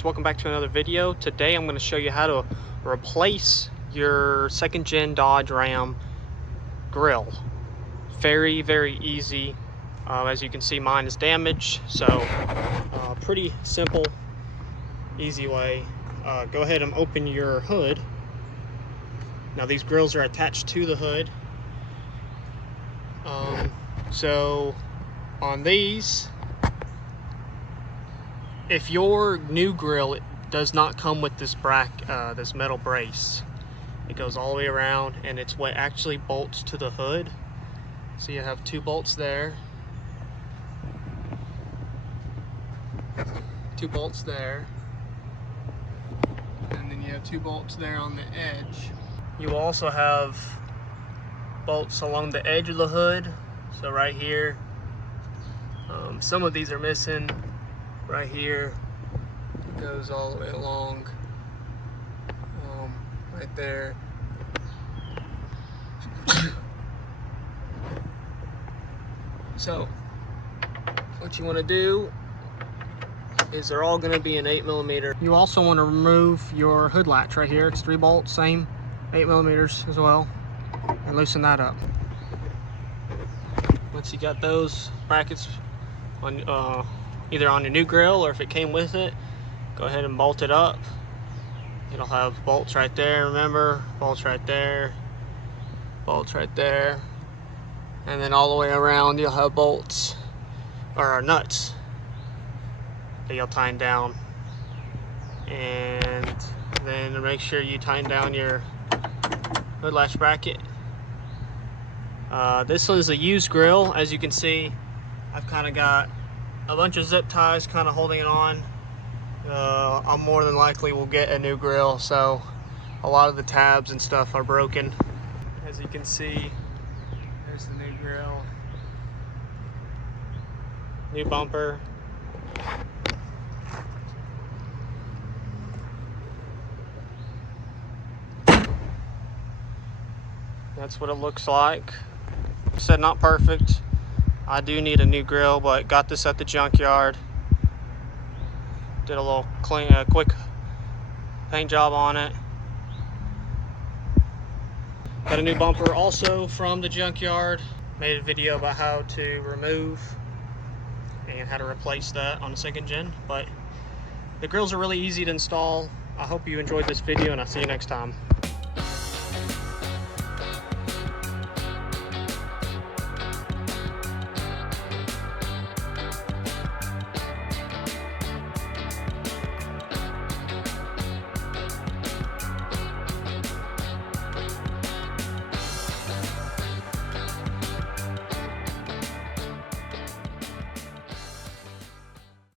guys, welcome back to another video. Today I'm going to show you how to replace your second gen Dodge Ram grill. Very easy. As you can see, mine is damaged, so pretty simple, easy way. Go ahead and open your hood. Now these grills are attached to the hood. So on these, if your new grill does not come with this this metal brace, it goes all the way around, and it's what actually bolts to the hood. So you have two bolts there, two bolts there, and then you have two bolts there on the edge. You also have bolts along the edge of the hood. So right here, some of these are missing. Right here, it goes all the way along, right there. So what you want to do is they're all going to be an 8mm. You also want to remove your hood latch right here. It's 3 bolts, same 8mm as well, and loosen that up. Once you got those brackets on either on your new grill, or if it came with it, go ahead and bolt it up. It'll have bolts right there, remember, bolts right there, bolts right there, and then all the way around you'll have bolts or nuts that you'll tighten down. And then make sure you tighten down your hood latch bracket. This one is a used grill. As you can see, I've kind of got a bunch of zip ties kind of holding it on. I more than likely will get a new grill, so a lot of the tabs and stuff are broken. As you can see, there's the new grill, new bumper. That's what it looks like. Like I said, not perfect. I do need a new grill, but got this at the junkyard. Did a little quick paint job on it. Got a new bumper also from the junkyard. Made a video about how to remove and how to replace that on the second gen. But the grills are really easy to install. I hope you enjoyed this video, and I'll see you next time.